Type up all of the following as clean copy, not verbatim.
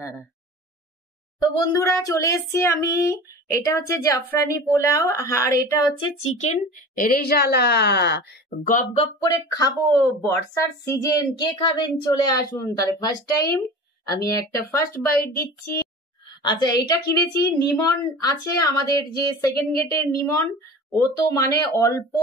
দাঁড়া। তো বন্ধুরা চলে এসছি আমি। এটা হচ্ছে জাফরানি পোলাও আর এটা হচ্ছে চিকেন রেজালা। গপ গপ করে খাবো, বর্ষার সিজন, কে খাবেন চলে আসুন। তাহলে ফার্স্ট টাইম আমি একটা ফার্স্ট বাইট দিচ্ছি। আচ্ছা, এটা কিনেছি, নিমন আছে আমাদের যে সেকেন্ড গেটের নিমন। ও তো মানে অল্প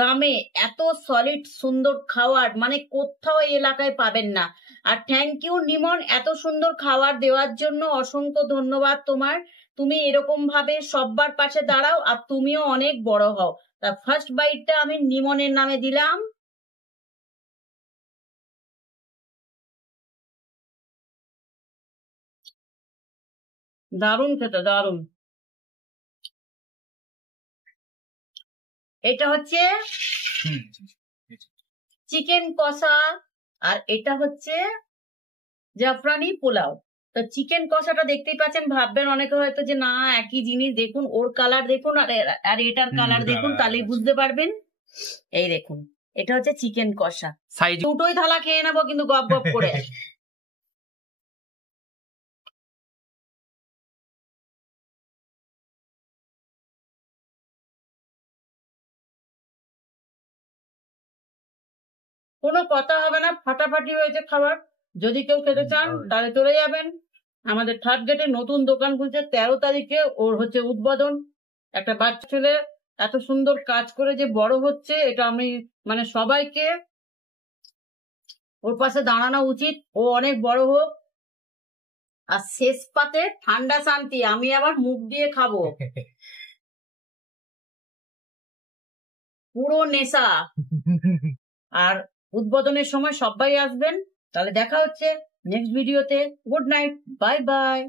দামে এত সলিড সুন্দর খাবার মানে কোথাও এই এলাকায় পাবেন না। আর থ্যাংক ইউ নিমন, এত সুন্দর খাবার দেওয়ার জন্য অসংখ্য ধন্যবাদ তোমার। তুমি এরকম ভাবে সব্বার পাশে দাঁড়াও আর তুমিও অনেক বড় হও। তা ফার্স্ট বাইটটা আমি নিমনের নামে দিলাম। দারুণ খেতে, দারুণ। এটা হচ্ছে চিকেন কষা আর এটা হচ্ছে জাফরানি পোলাও। তো চিকেন কষাটা দেখতেই পাচ্ছেন, ভাববেন অনেকে হয়তো যে না একই জিনিস। দেখুন ওর কালার দেখুন আর এটার কালার দেখুন, তাহলেই বুঝতে পারবেন। এই দেখুন, এটা হচ্ছে চিকেন কষা। দুটোই থালা খেয়ে নেবো কিন্তু গপ গপ করে। কোনো কথা হবে না, ফাটাফাটি হয়েছে খাবার। যদি কেউ খেতে চান তাহলে চলে যাবেন। আমাদের থার্ড গেটে নতুন দোকান খুলছে, 13 তারিখে ওর হচ্ছে উদ্বোধন। একটা বাচ্চা ছেলে এত সুন্দর কাজ করে যে বড় হচ্ছে, এটা আমি মানে সবাইকে ওর পাশে দাঁড়ানো উচিত। ও অনেক বড় হোক। আর শেষ পাতে ঠান্ডা শান্তি, আমি আবার মুখ দিয়ে খাবো, পুরো নেশা। আর উদ্বোধনের সময় সবাই আসবেন। তাহলে দেখা হচ্ছে নেক্সট ভিডিওতে। Good night, bye bye.